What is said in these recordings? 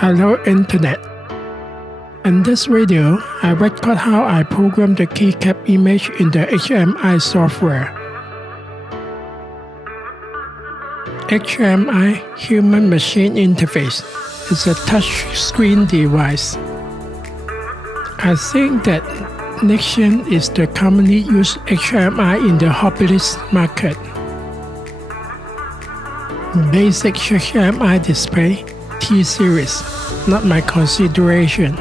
Hello Internet. In this video, I record how I program the keycap image in the HMI software. HMI Human Machine Interface is a touchscreen device. I think that Nextion is the commonly used HMI in the hobbyist market. Basic HMI display T-Series, not my consideration.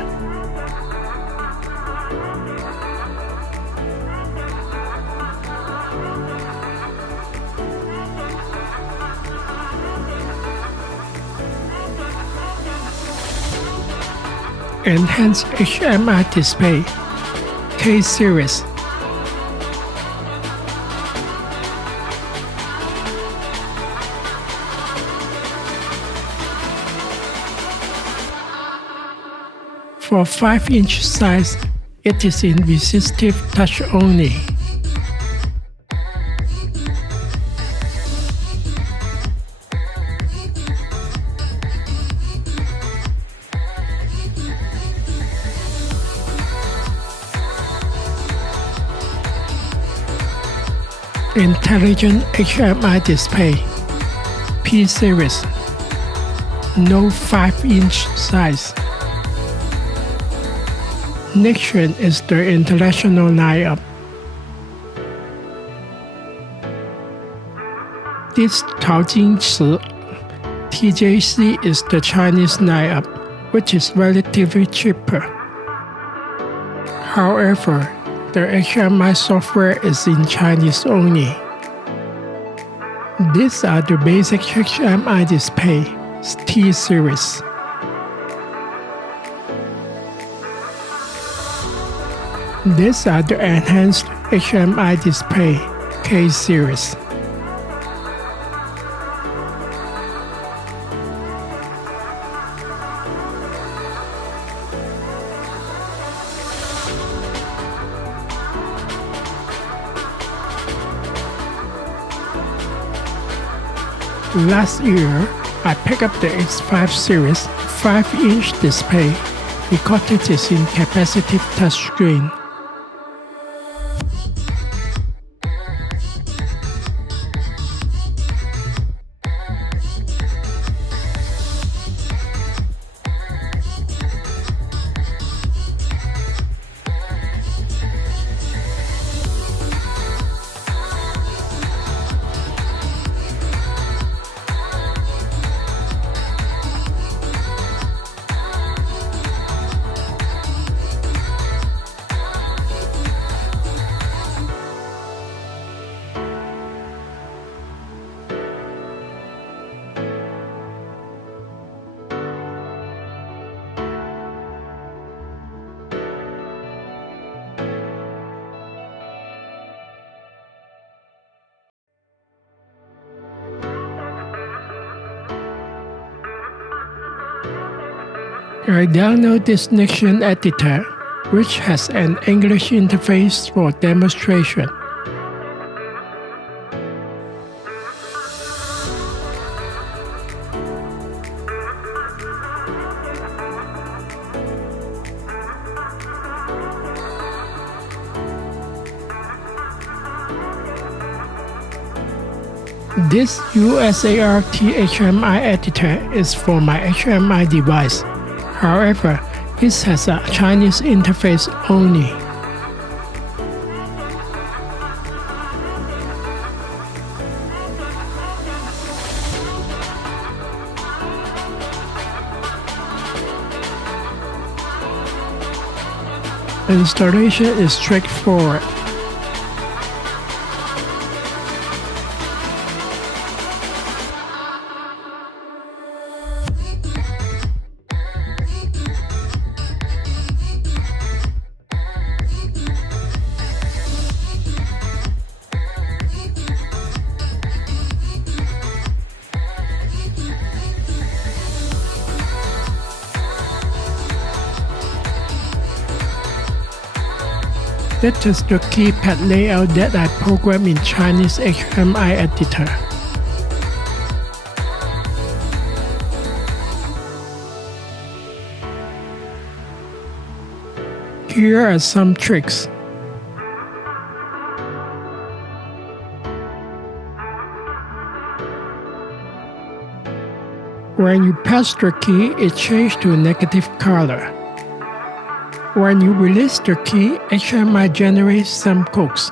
Enhanced HMI display K-Series. For 5-inch size, it is in resistive touch only. Intelligent HMI display P-Series. No 5-inch size. Nextion is the international lineup. This Taojingci TJC is the Chinese lineup, which is relatively cheaper. However, the HMI software is in Chinese only. These are the basic HMI display T-Series. These are the enhanced HMI display K-Series. Last year, I picked up the X5 series 5-inch display because it is in capacitive touchscreen. I download this Nextion editor, which has an English interface for demonstration. This USART HMI editor is for my HMI device. However, this has a Chinese interface only. Installation is straightforward. That is the keypad layout that I program in Chinese HMI editor. Here are some tricks. When you press the key, it changes to a negative color. When you release the key, HMI generates some codes.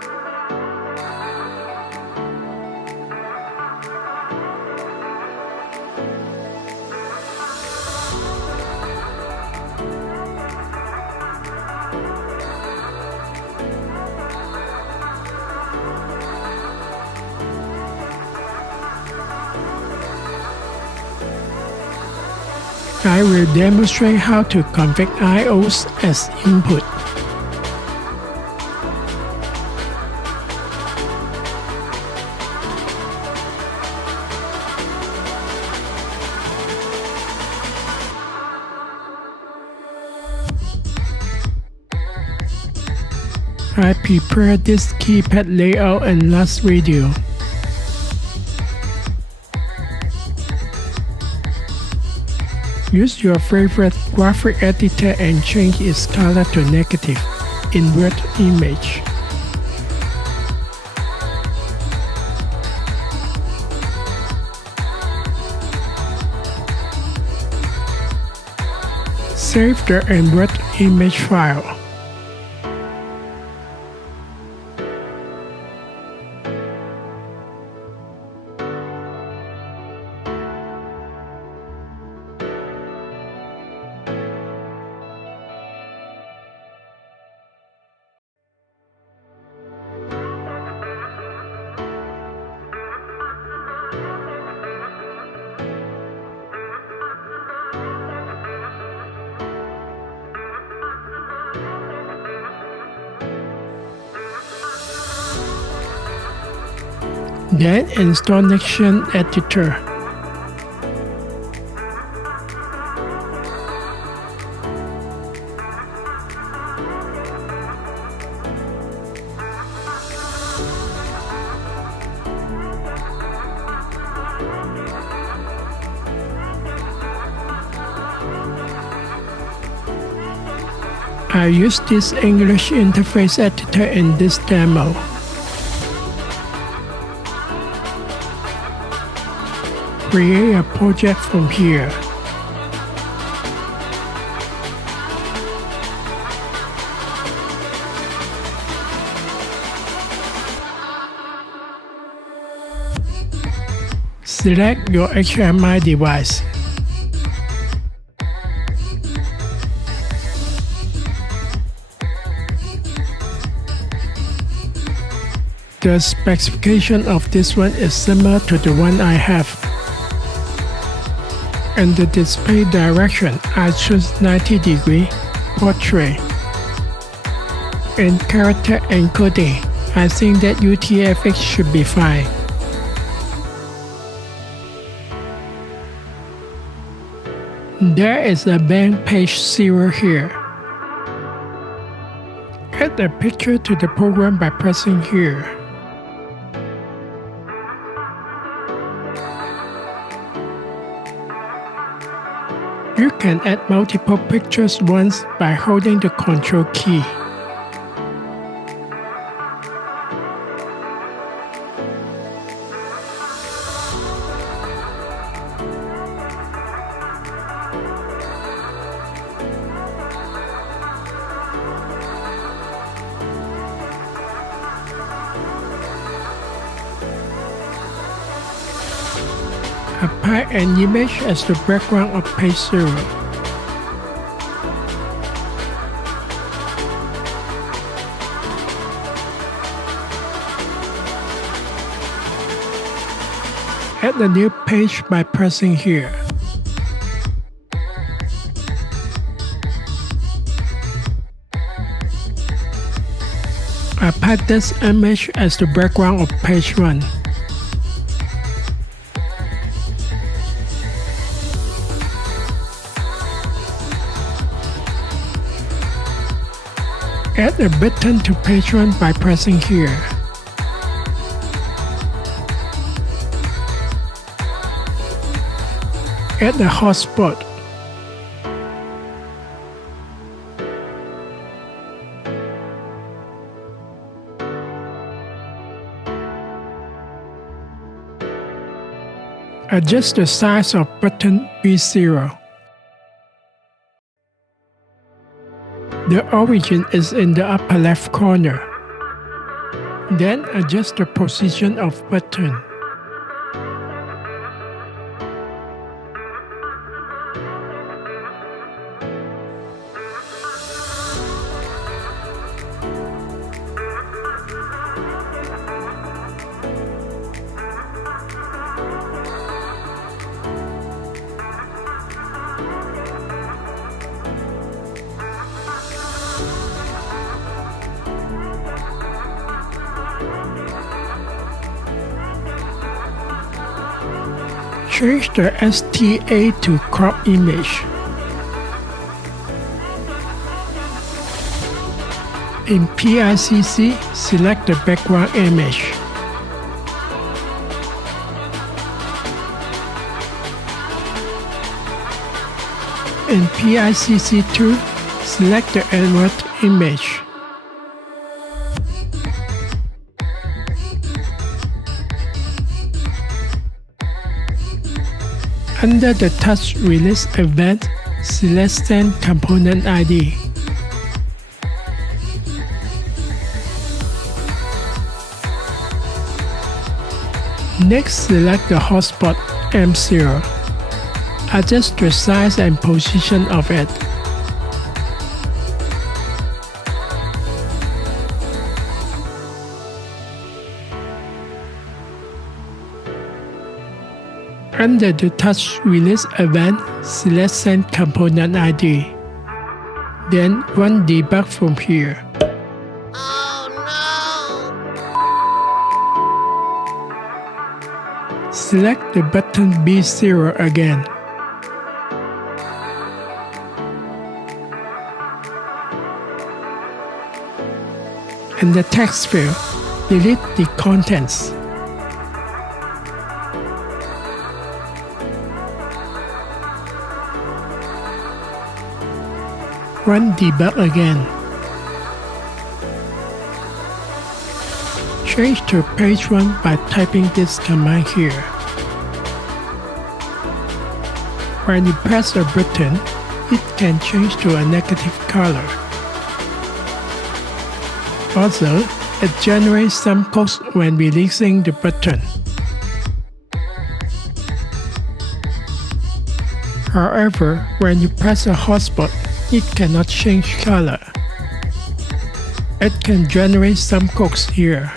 I will demonstrate how to configure IOs as input. I prepared this keypad layout in last video. Use your favorite graphic editor and change its color to negative in Word image. Save the embed image file. Then install Nexion Editor. I use this English interface editor in this demo. Create a project from here. Select your HMI device. The specification of this one is similar to the one I have. And the display direction, I choose 90-degree portrait. In character encoding, I think that UTF-8 should be fine. There is a blank page 0 here. Add a picture to the program by pressing here. You can add multiple pictures once by holding the Control key. Apply an image as the background of page 0. Add a new page by pressing here. Apply this image as the background of page 1. Add a button to page 1 by pressing here. Add a hotspot. Adjust the size of button B0. The origin is in the upper left corner. Then adjust the position of button. Change the STA to crop image. In PICC, select the background image. In PICC2, select the advert image. Under the Touch Release event, select Send Component ID. Next, select the hotspot M0. Adjust the size and position of it. Under the Touch Release event, select Send Component ID. Then run debug from here. Oh no! Select the button B0 again. In the text field, delete the contents. Run debug again. Change to page 1 by typing this command here. When you press a button, it can change to a negative color. Also, it generates some codes when releasing the button. However, when you press a hotspot, it cannot change color. It can generate some codes here.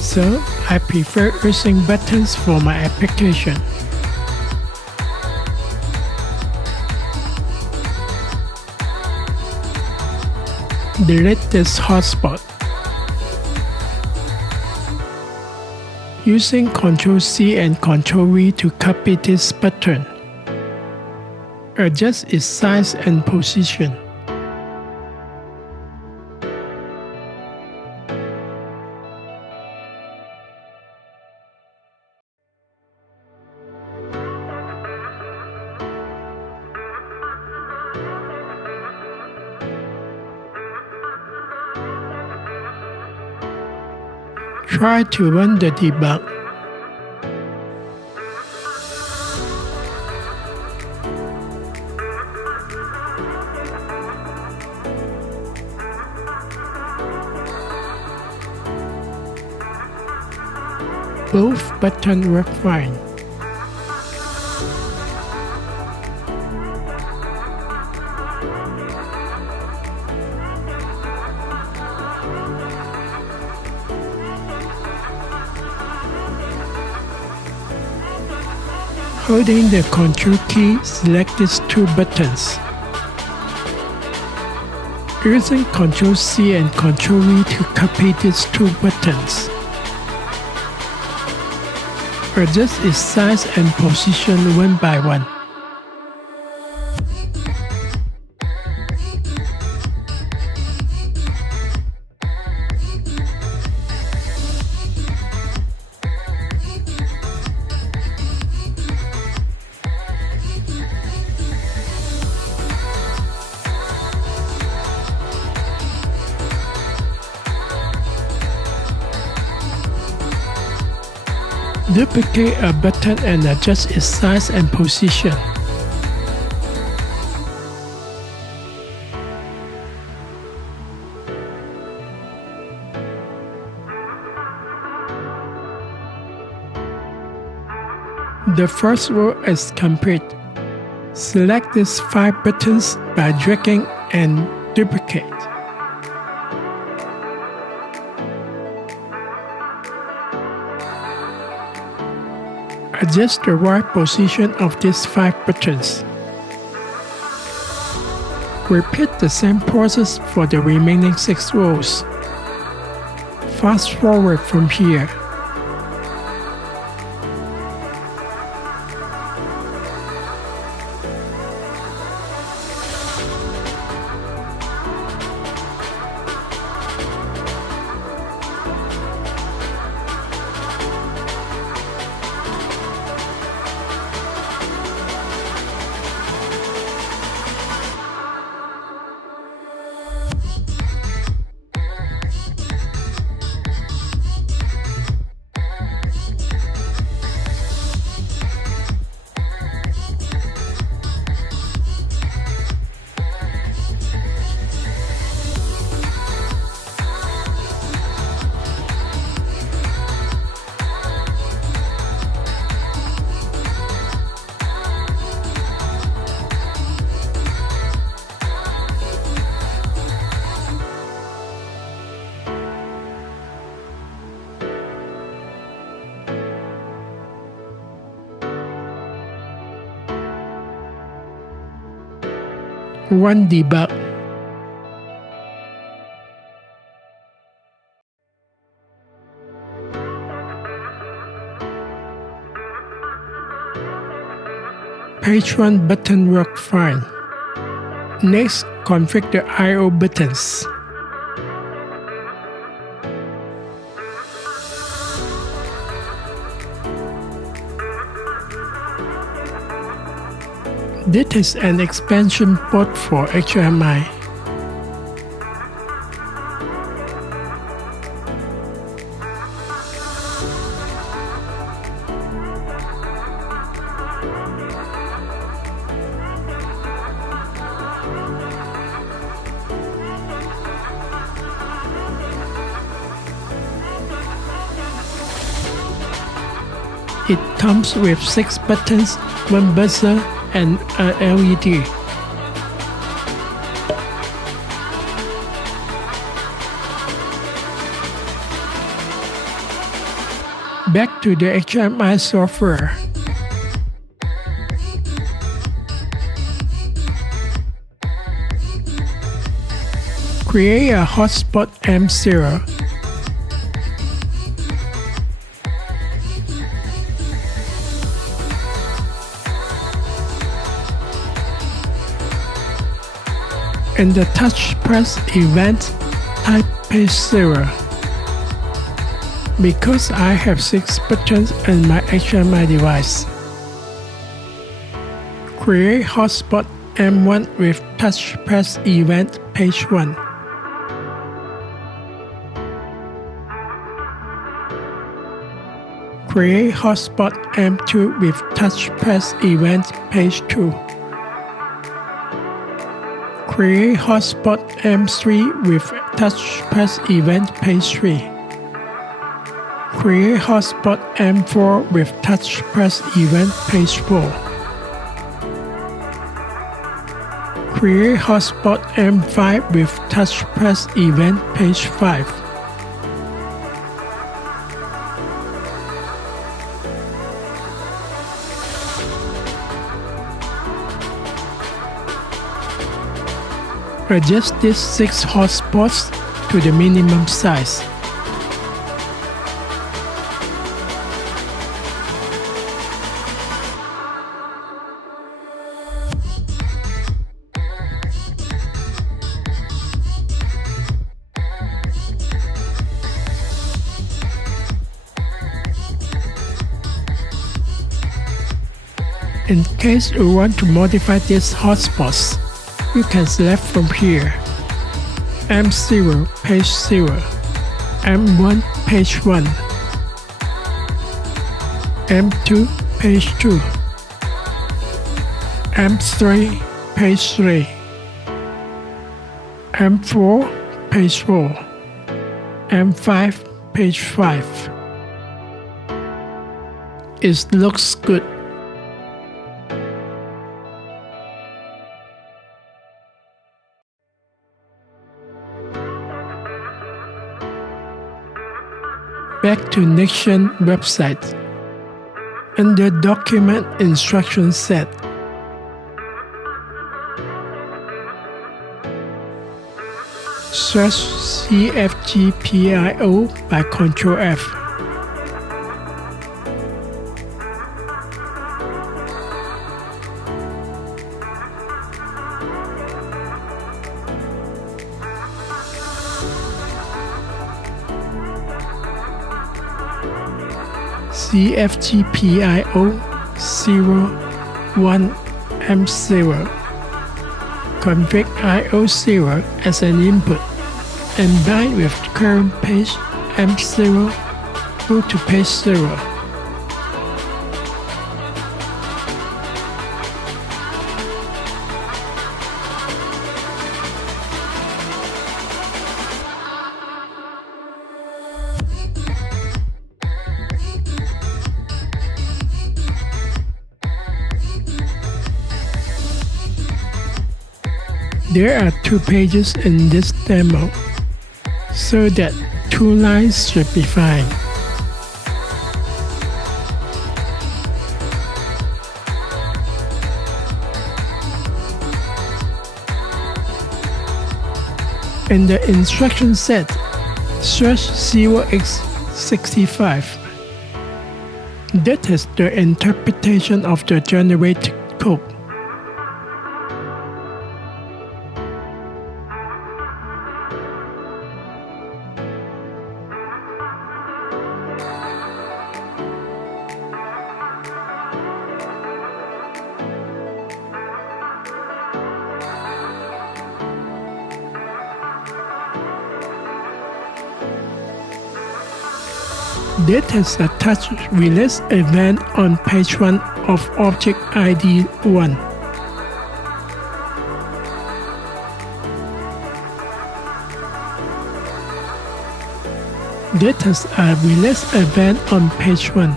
So, I prefer using buttons for my application. Delete this hotspot. Using Ctrl+C and Ctrl+V to copy this button. Adjust its size and position. Try to run the debug. Both buttons work fine. Holding the Ctrl key, select these two buttons. Using Ctrl+C and Ctrl+V to copy these two buttons. Adjust its size and position one by one. Duplicate a button and adjust its size and position. The first row is complete. Select these 5 buttons by dragging and duplicate. Adjust the right position of these 5 buttons. Repeat the same process for the remaining 6 rows. Fast forward from here. Run debug. Page 1 button worked fine. Next, configure the I/O buttons. This is an expansion port for HDMI. It comes with 6 buttons, 1 buzzer, and a LED. Back to the HDMI software. Create a hotspot M0. In the touch press event, type page 0. Because I have 6 buttons in my HDMI device. Create hotspot M1 with touch press event page 1. Create hotspot M2 with touch press event page 2. Create hotspot M3 with touch press event page 3. Create hotspot M4 with touch press event page 4. Create hotspot M5 with touch press event page 5. Adjust these 6 hotspots to the minimum size. In case you want to modify these hotspots, you can select from here. M0 page 0, M1 page 1. M2, page 2. M3, page 3. M4, page 4. M5, page 5. It looks good. Back to Nexion website. Under Document Instruction Set, search CFGPIO by Ctrl F. CFGPIO 01M0. Config IO0 as an input and bind with current page M0. Go to page 0. There are 2 pages in this demo, so that 2 lines should be fine. In the instruction set, search 0x65. That is the interpretation of the generated code. That has a touch release event on page 1 of object ID 1. That has a release event on page 1.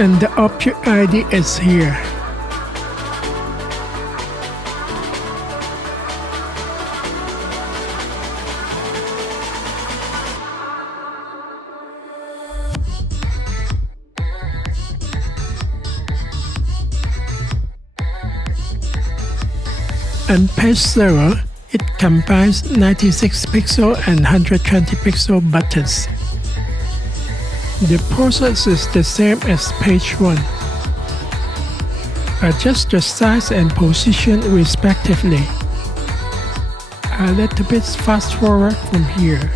And the object ID is here. And page 0, it combines 96 pixel and 120 pixel buttons. The process is the same as page 1. Adjust the size and position respectively. A little bit fast forward from here.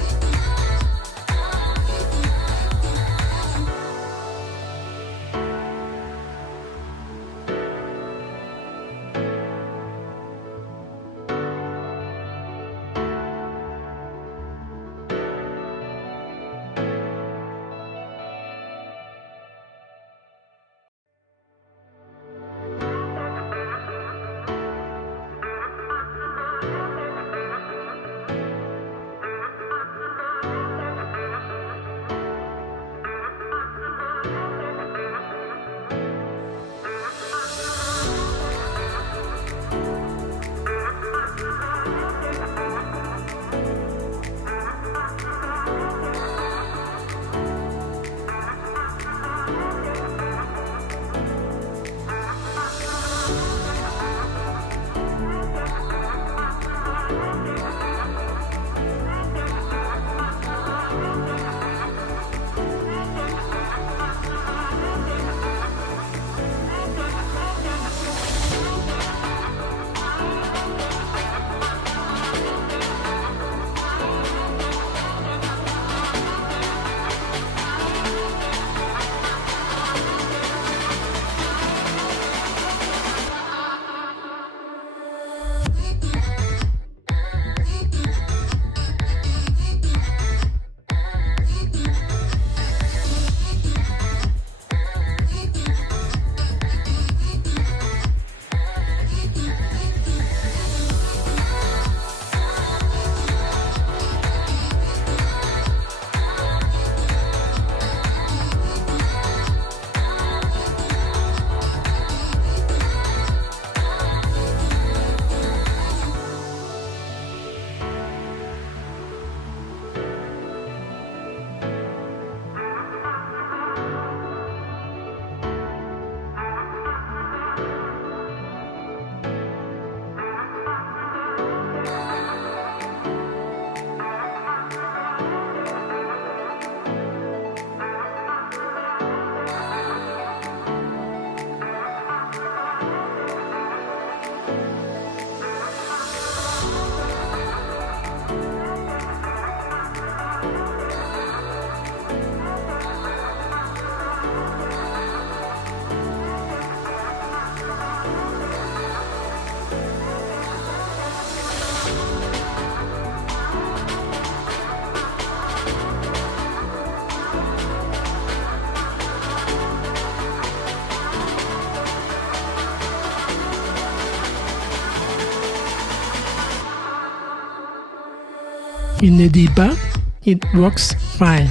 In the debug, it works fine.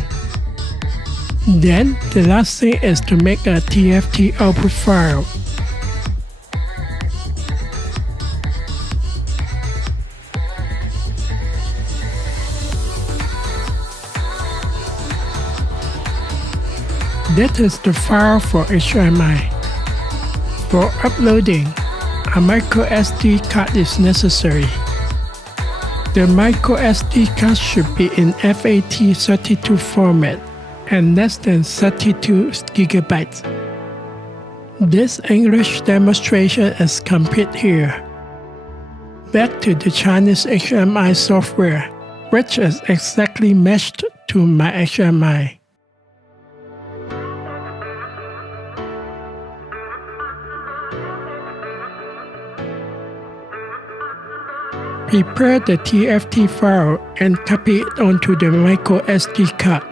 Then the last thing is to make a TFT output file. That is the file for HMI. For uploading, a microSD card is necessary. The microSD card should be in FAT32 format and less than 32 GB. This English demonstration is complete here. Back to the Chinese HMI software, which is exactly matched to my HMI. Prepare the TFT file and copy it onto the microSD card.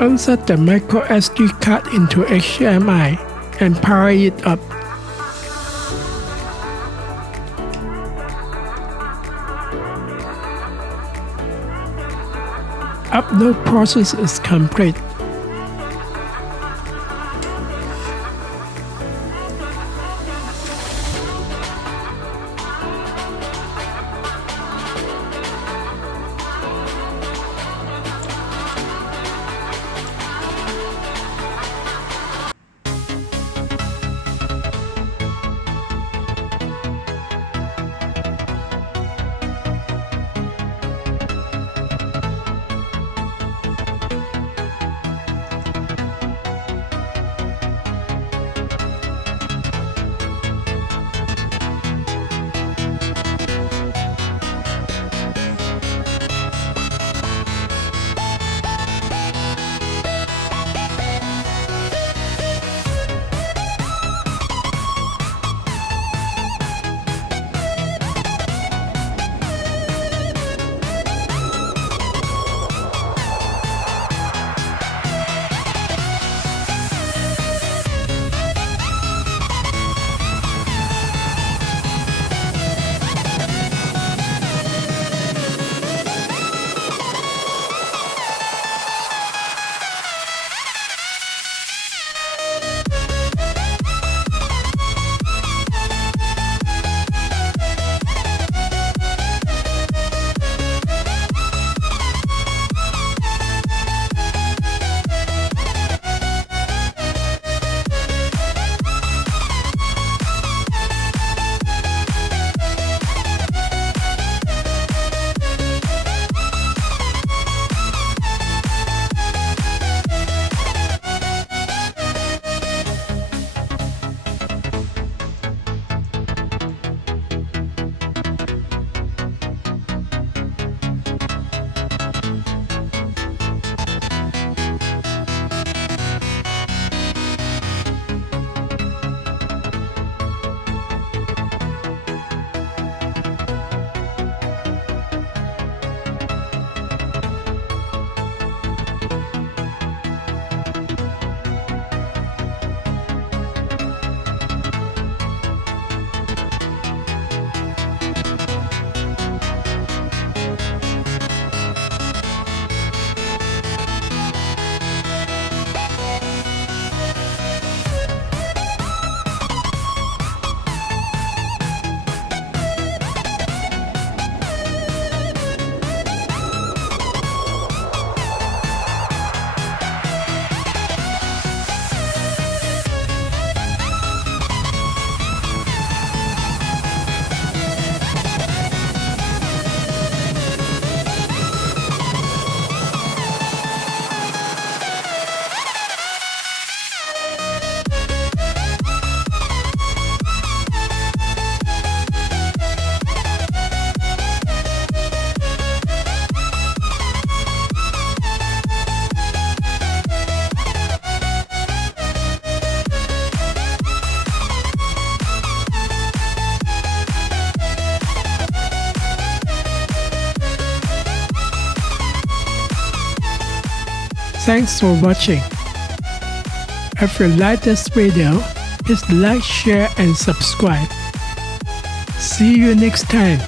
Insert the microSD card into HDMI and power it up. Upload process is complete. Thanks for watching. If you like this video, please like, share, and subscribe. See you next time.